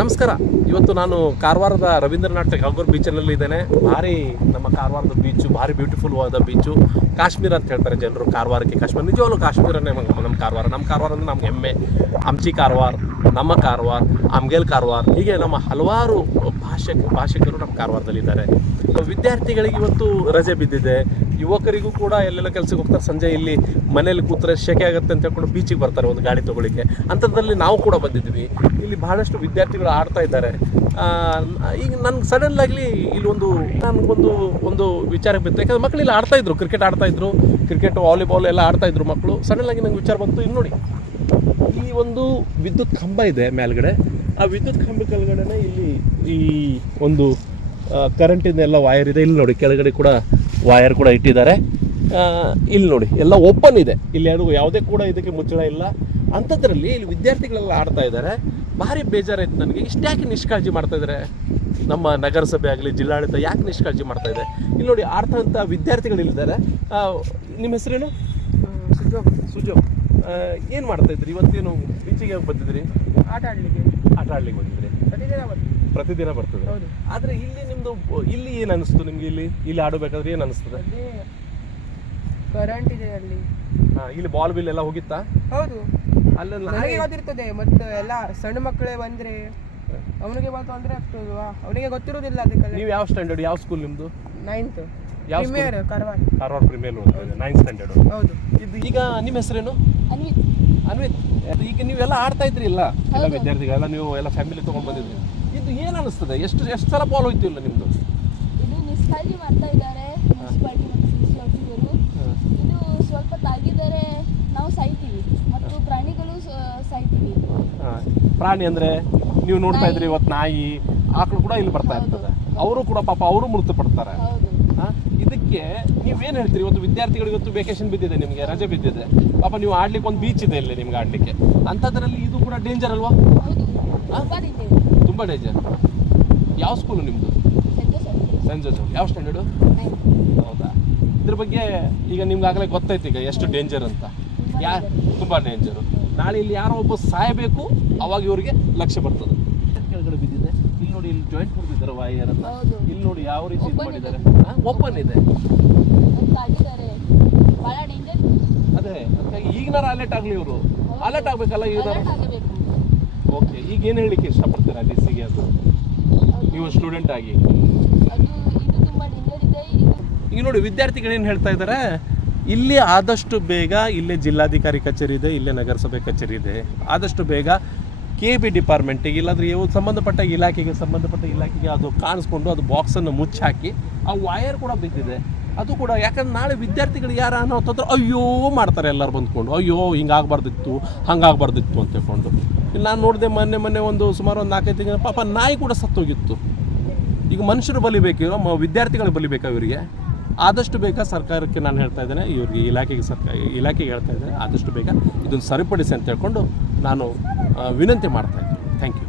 ನಮಸ್ಕಾರ. ಇವತ್ತು ನಾನು ಕಾರವಾರದ ರವೀಂದ್ರನಾಥ್ ಟಾಗೋರ್ ಬೀಚಲ್ಲಿ ಇದ್ದೇನೆ. ಭಾರಿ ನಮ್ಮ ಕಾರವಾರದ ಬೀಚು ಭಾರಿ ಬ್ಯೂಟಿಫುಲ್ ಆದ ಬೀಚು ಕಾಶ್ಮೀರ ಅಂತ ಹೇಳ್ತಾರೆ ಜನರು ಕಾರವಾರಕ್ಕೆ. ಕಾಶ್ಮೀರ ನಿಜವಾಗ್ಲೂ ಕಾಶ್ಮೀರನೇ ನಮ್ಮ ನಮ್ಮ ಕಾರವಾರ. ನಮ್ಮ ಕಾರವಾರ ಅಂದರೆ ನಮ್ಗೆ ಹೆಮ್ಮೆ. ಹಂಚಿ ಕಾರವಾರ, ನಮ್ಮ ಕಾರವಾರ ಅಮ್ಗೇಲ್ ಕಾರವಾರ. ಹೀಗೆ ನಮ್ಮ ಹಲವಾರು ಭಾಷೆ ಭಾಷಿಕರು ನಮ್ಮ ಕಾರವಾರದಲ್ಲಿದ್ದಾರೆ. ವಿದ್ಯಾರ್ಥಿಗಳಿಗೆ ಇವತ್ತು ರಜೆ ಬಿದ್ದಿದೆ. ಯುವಕರಿಗೂ ಕೂಡ ಎಲ್ಲೆಲ್ಲ ಕೆಲಸಕ್ಕೆ ಹೋಗ್ತಾರೆ. ಸಂಜೆ ಇಲ್ಲಿ ಮನೇಲಿ ಕೂತ್ರೆ ಶೆಕೆ ಆಗುತ್ತೆ ಅಂತ ಹೇಳ್ಕೊಂಡು ಬೀಚಿಗೆ ಬರ್ತಾರೆ ಒಂದು ಗಾಡಿ ತೊಗೊಳಿಕ್ಕೆ ಅಂಥದ್ರಲ್ಲಿ ನಾವು ಕೂಡ ಬಂದಿದ್ವಿ. ಇಲ್ಲಿ ಬಹಳಷ್ಟು ವಿದ್ಯಾರ್ಥಿಗಳು ಆಡ್ತಾ ಇದ್ದಾರೆ. ಈಗ ನನ್ಗೆ ಸಡನ್ ಆಗಲಿ ಇಲ್ಲಿ ಒಂದು, ನನಗೊಂದು ಒಂದು ವಿಚಾರ ಬಿತ್ತು. ಯಾಕಂದ್ರೆ ಮಕ್ಕಳು ಇಲ್ಲಿ ಆಡ್ತಾ ಇದ್ರು ಕ್ರಿಕೆಟ್ ಆಡ್ತಾ ಇದ್ರು ಕ್ರಿಕೆಟ್ ವಾಲಿಬಾಲ್ ಎಲ್ಲ ಆಡ್ತಾ ಇದ್ರು ಮಕ್ಕಳು ಸಡನ್ ಆಗಿ ನಂಗೆ ವಿಚಾರ ಬಂತು. ಇಲ್ಲಿ ನೋಡಿ ಈ ಒಂದು ವಿದ್ಯುತ್ ಕಂಬ ಇದೆ ಮೇಲ್ಗಡೆ. ಆ ವಿದ್ಯುತ್ ಕಂಬ ಕೆಳಗಡೆನೆ ಇಲ್ಲಿ ಈ ಒಂದು ಕರೆಂಟಿಂದ ವೈರ್ ಇದೆ. ಇಲ್ಲಿ ನೋಡಿ, ಕೆಳಗಡೆ ಕೂಡ ವೈರ್ ಕೂಡ ಇಟ್ಟಿದ್ದಾರೆ. ಇಲ್ಲಿ ನೋಡಿ ಎಲ್ಲ ಓಪನ್ ಇದೆ. ಇಲ್ಲಿ ಯಾರಿಗೂ ಯಾವುದೇ ಕೂಡ ಇದಕ್ಕೆ ಮುಚ್ಚಳ ಇಲ್ಲ. ಅಂಥದ್ರಲ್ಲಿ ಇಲ್ಲಿ ವಿದ್ಯಾರ್ಥಿಗಳೆಲ್ಲ ಆಡ್ತಾ ಇದ್ದಾರೆ. ಭಾರಿ ಬೇಜಾರಾಯ್ತು ನನಗೆ. ಇಷ್ಟ್ಯಾಕೆ ನಿಷ್ಕಾಳಜಿ ಮಾಡ್ತಾ ಇದ್ದಾರೆ? ನಮ್ಮ ನಗರಸಭೆ ಆಗಲಿ ಜಿಲ್ಲಾಡಳಿತ ಯಾಕೆ ನಿಷ್ಕಾಳಜಿ ಮಾಡ್ತಾ ಇದೆ? ಇಲ್ಲಿ ನೋಡಿ ಆಡ್ತಾ ಅಂತ ವಿದ್ಯಾರ್ಥಿಗಳು ಇಲ್ಲಿದ್ದಾರೆ ನಿಮ್ಮ ಹೆಸರೇನು? ಸುಜೋ ಏನು ಮಾಡ್ತಾ ಇದ್ರಿ? ಇವತ್ತೇನು ಬೀಚಿಗೆ ಯಾಕೆ ಬಂದಿದ್ರಿ? ಆಟ ಆಡಲಿಕ್ಕೆ. ಆಟ ಆಡ್ಲಿಕ್ಕೆ ಬಂದಿದ್ರಿ. ಪ್ರತಿದಿನ ಬರ್ತದೆ. ಹೌದು. ಆದ್ರೆ ಇಲ್ಲಿ ನಿಮ್ದು ಇಲ್ಲಿ ಏನ್ ಅನಿಸ್ತು ನಿಮ್ಗೆ ಇಲ್ಲಿ? ಇಲ್ಲಿ ಆಡಬೇಕಾದ್ರೆ ಏನ್ ಅನಿಸ್ತದೆ? ಅಲ್ಲಿ ಕರೆಂಟ್ ಇದೆ ಅಲ್ಲಿ. ಹಾ, ಇಲ್ಲಿ ಬಾಲ್ ಬಿಲ್ ಎಲ್ಲ ಹೋಗಿತ್ತಾ? ಹೌದು. ಅಲ್ಲೆಲ್ಲ ನನಗೆ ಗೊತ್ತಿರ್ತದೆ ಮತ್ತೆ ಎಲ್ಲ ಸಣ್ಣ ಮಕ್ಕಳೇ ಬಂದ್ರೆ ಅವನಿಗೆ ಬಂತು ಅಂದ್ರೆ ಆಗ್ತದಲ್ವಾ? ಅವನಿಗೆ ಗೊತ್ತಿರೋದಿಲ್ಲ ಅದಕ್ಕೆ ನೀವು ಯಾವ ಸ್ಟ್ಯಾಂಡರ್ಡ್ ಯಾವ ಸ್ಕೂಲ್ ನಿಮ್ದು? ನೈನ್ತ್ ಯಾವ? Premier Karwar Karwar premier ninth standard ಹೌದು. ಇದು ಈಗ ನಿಮ್ಮ ಹೆಸರೇನು? ಅನ್ವಿತ್. ಅನ್ವಿತ್. ಈಗ ನೀವೆಲ್ಲ ಆಡ್ತಾ ಇದ್ರಿ ಇಲ್ಲ? ಎಲ್ಲ ವಿದ್ಯಾರ್ಥಿಗಳೆಲ್ಲ ನೀವು ಎಲ್ಲ ಫ್ಯಾಮಿಲಿ ತೊಗೊಂಡು ಬಂದಿದ್ರಿ? ಇದು ಏನು ಅನಿಸ್ತದೆ? ಎಷ್ಟು ಎಷ್ಟು ಸಲ ಫಾಲೋ ಹೋಯ್ತು ಇಲ್ಲ ನಿಮ್ದು? ಇದು ಮಾಡ್ತಾ ಇದ್ದಾರೆ ಮುನ್ಸಿಪಾಲಿಟಿ ಮತ್ತು ಸಿನ್ಸಿಪಾಲಿಟಿಯವರು ಇದು ಸ್ವಲ್ಪ ತಾಗಿದರೆ ನಾವು ಸಾಯ್ತೀವಿ ಮತ್ತು ಪ್ರಾಣಿಗಳು ಸಾಯ್ತೀವಿ. ಪ್ರಾಣಿ ಅಂದ್ರೆ ನೀವು ನೋಡ್ತಾ ಇದ್ರಿ ಇವತ್ತು ನಾಯಿ ಆಕಳು ಕೂಡ ಇಲ್ಲಿ ಬರ್ತಾ ಇರ್ತದೆ. ಅವರು ಕೂಡ ಪಾಪ ಅವರು ಮೃತ ಪಡ್ತಾರೆ? ಇದಕ್ಕೆ ನೀವೇನು ಹೇಳ್ತೀರಿ? ಇವತ್ತು ವಿದ್ಯಾರ್ಥಿಗಳು ಇವತ್ತು ವೇಕೇಶನ್ ಬಿದ್ದಿದೆ ನಿಮಗೆ ರಜೆ ಬಿದ್ದಿದೆ. ಪಾಪ ನೀವು ಆಡ್ಲಿಕ್ಕೆ ಒಂದು ಬೀಚ್ ಇದೆ ಇಲ್ಲಿ ನಿಮ್ಗೆ ಆಡ್ಲಿಕ್ಕೆ. ಅಂಥದ್ರಲ್ಲಿ ಇದು ಕೂಡ ಡೇಂಜರ್ ಅಲ್ವಾ? ತುಂಬಾ ಡೇಂಜರ್ ಯಾವ ಸ್ಕೂಲು ನಿಮ್ಮದು ಸೆಂಟ್ ಜೋಸೆಫ್ ಯಾವ ಸ್ಟ್ಯಾಂಡರ್ಡು ಹೌದಾ? ಇದ್ರ ಬಗ್ಗೆ ಈಗ ನಿಮ್ಗೆ ಆಗಲೇ ಗೊತ್ತಾಯ್ತು ಈಗ ಎಷ್ಟು ಡೇಂಜರ್ ಅಂತ. ಯಾ ತುಂಬ ಡೇಂಜರು ನಾಳೆ ಇಲ್ಲಿ ಯಾರೋ ಒಬ್ಬ ಸಾಯಬೇಕು ಅವಾಗ ಇವರಿಗೆ ಲಕ್ಷ್ಯ ಬರ್ತದೆ. ಕೆಳಗಡೆ ಬಿದ್ದಿದೆ. ಇಲ್ಲಿ ನೋಡಿ ಇಲ್ಲಿ ಜಾಯಿಂಟ್ ಕೊಡ್ತಿದ್ದಾರೆ ವಾಯರ್ ಅಂತ. ಇಲ್ಲಿ ನೋಡಿ ಯಾವ ರೀತಿ ಇದು ಮಾಡಿದ್ದಾರೆ. ಓಪನ್ ಇದೆ. ಅದು ಅದಕ್ಕಾಗಿ ಈಗಿನ ಅಲರ್ಟ್ ಆಗಲಿ ಇವರು. ಅಲರ್ಟ್ ಆಗಬೇಕಲ್ಲ ಇವ್ರು? ಓಕೆ ಈಗ ಏನು ಹೇಳಲಿಕ್ಕೆ ಇಷ್ಟಪಡ್ತೀರಾ ಡಿ ಸಿಗೆ ಅದು? ನೀವು ಸ್ಟೂಡೆಂಟ್ ಆಗಿ. ಅದು ಇದು ತುಂಬ ಡೇಂಜರ್ ಇದೆ ಈಗ ನೋಡಿ ವಿದ್ಯಾರ್ಥಿಗಳು ಏನು ಹೇಳ್ತಾ ಇದ್ದಾರೆ ಇಲ್ಲಿ ಆದಷ್ಟು ಬೇಗ ಇಲ್ಲೇ ಜಿಲ್ಲಾಧಿಕಾರಿ ಕಚೇರಿ ಇದೆ ಇಲ್ಲೇ ನಗರಸಭೆ ಕಚೇರಿ ಇದೆ. ಆದಷ್ಟು ಬೇಗ ಕೆ ಬಿ ಡಿಪಾರ್ಟ್ಮೆಂಟಿಗೆ ಇಲ್ಲಾಂದ್ರೆ ಇವು ಸಂಬಂಧಪಟ್ಟ ಇಲಾಖೆಗೆ ಸಂಬಂಧಪಟ್ಟ ಇಲಾಖೆಗೆ ಅದು ಕಾಣಿಸ್ಕೊಂಡು ಅದು ಬಾಕ್ಸನ್ನು ಮುಚ್ಚಾಕಿ ಆ ವೈರ್ ಕೂಡ ಬಿದ್ದಿದೆ. ಅದು ಕೂಡ ಯಾಕಂದ್ರೆ ನಾಳೆ ವಿದ್ಯಾರ್ಥಿಗಳು ಯಾರ ಅನ್ನೋ ಅಂತಂದ್ರೆ ಅಯ್ಯೋ ಮಾಡ್ತಾರೆ ಎಲ್ಲರೂ ಬಂದ್ಕೊಂಡು. ಅಯ್ಯೋ ಹಿಂಗಾಗಬಾರ್ದಿತ್ತು ಹಂಗಾಗಬಾರ್ದಿತ್ತು ಅಂತ ಹೇಳ್ಕೊಂಡು. ನಾನು ನೋಡಿದೆ ಮೊನ್ನೆ ಮೊನ್ನೆ ಒಂದು ಸುಮಾರು ಒಂದು ನಾಲ್ಕೈದು ತಿಂಗಳ ಪಾಪ ನಾಯಿ ಕೂಡ ಸತ್ತೋಗಿತ್ತು. ಈಗ ಮನುಷ್ಯರು ಬಲಿಬೇಕಿರೋ ಮ ವಿದ್ಯಾರ್ಥಿಗಳು ಬಲಿಬೇಕು ಇವರಿಗೆ? ಆದಷ್ಟು ಬೇಗ ಸರ್ಕಾರಕ್ಕೆ ನಾನು ಹೇಳ್ತಾ ಇದ್ದೇನೆ, ಇವ್ರಿಗೆ ಇಲಾಖೆಗೆ ಸರ್ಕಾರ ಇಲಾಖೆಗೆ ಹೇಳ್ತಾ ಇದ್ದೇನೆ, ಆದಷ್ಟು ಬೇಗ ಇದನ್ನು ಸರಿಪಡಿಸಿ ಅಂತ ಹೇಳ್ಕೊಂಡು ನಾನು ವಿನಂತಿ ಮಾಡ್ತಾ ಇದ್ದೀನಿ. Thank you